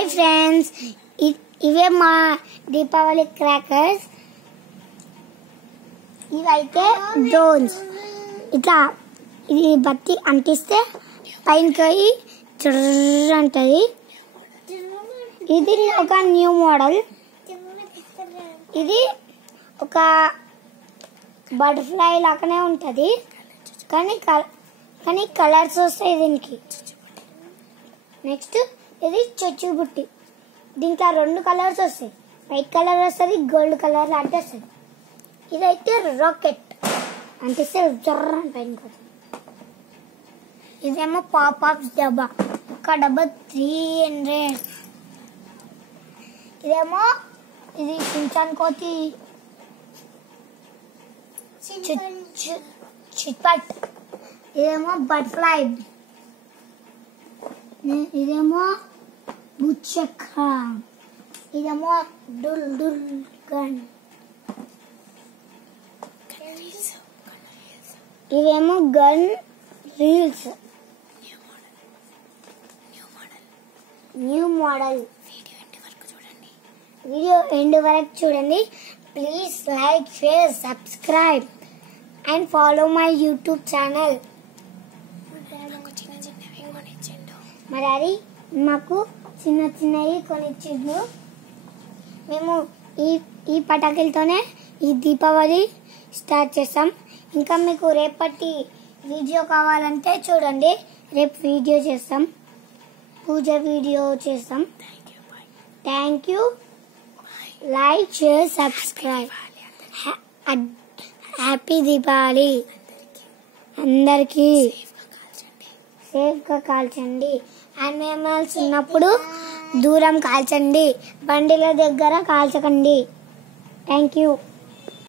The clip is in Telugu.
హాయ్ ఫ్రెండ్స్, ఇవే మా దీపావళి క్రాకర్స్. ఇవైతే డ్రోన్స్. ఇట్లా ఇది బత్తి అంటిస్తే పైనకి చుర్ర అంటది. ఇది ఒక న్యూ మోడల్. ఇది ఒక బటర్ఫ్లై లాగానే ఉంటుంది, కానీ కలర్స్ వస్తాయి దీనికి. నెక్స్ట్ ఇది చొచ్చుబుట్టి. దీంట్లో 2 కలర్స్ వస్తాయి, వైట్ కలర్ వస్తుంది, గోల్డ్ కలర్ లాంటి వస్తుంది. ఇదైతే రాకెట్ అంటిస్తే జర్ర పైన. ఇదేమో పాపాప్స్ డబ్బా, ఒక డబ్బా 300. ఇదేమో ఇది చించాన్ కోతి చిట్పట్. ఇదేమో బటర్ఫ్లై. ఇదేమో బుచ్చక్క. ఇదేమో డుల్ డుల్ గన్. ఇవేమో gun reels. New model. Video end వరకు చూడండి. Please like, share, subscribe and follow my YouTube channel. మా డాడీ మాకు చిన్న చిన్నవి కొనిచ్చిండు. మేము ఈ పటాకులతోనే ఈ దీపావళి స్టార్ట్ చేస్తాం. ఇంకా మీకు రేపటి వీడియో కావాలంటే చూడండి, రేపు వీడియో చేస్తాం, పూజ వీడియో చేస్తాం. Thank you. Like, share, subscribe. Happy Deepavali. అందరికీ సేఫ్గా కాల్చండి. యానిమల్స్ ఉన్నప్పుడు దూరం కాల్చండి, బండిల దగ్గర కాల్చకండి. Thank you.